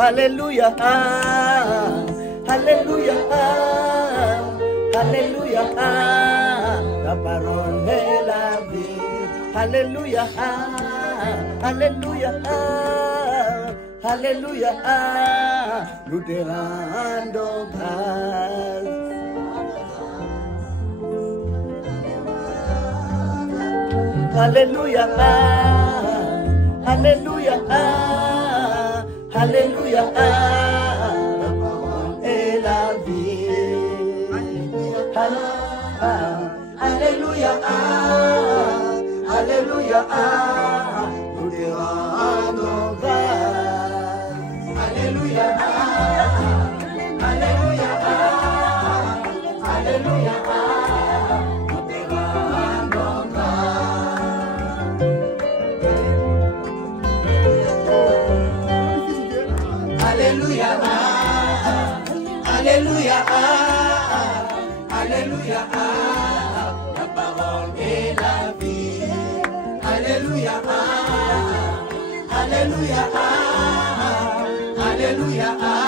Alléluia, Alléluia, Alléluia, la parole est la vie. Alléluia, Alléluia, Alléluia, nous te rendons grâce. Alléluia, Alléluia, Alléluia, la parole est la vie. Alléluia, Alléluia, nous te rendons grâce. Alléluia, Alléluia, Alléluia, nous te rendons grâce. Alléluia, Alléluia, Alléluia, la parole est la vie. Alléluia, Alléluia, Alléluia.